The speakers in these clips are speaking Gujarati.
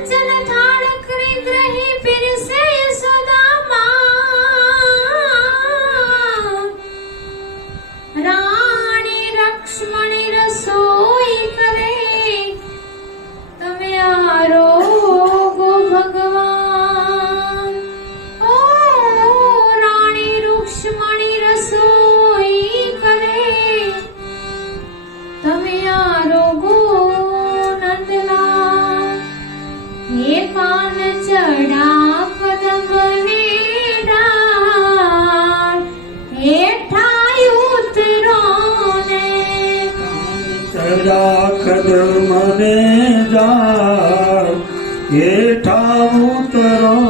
Angela. પાન ચડાપ ગમવેદાર હેઠાય ઉતરો ને ચડા કદમને જાર. હેઠા ઉતરો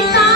It's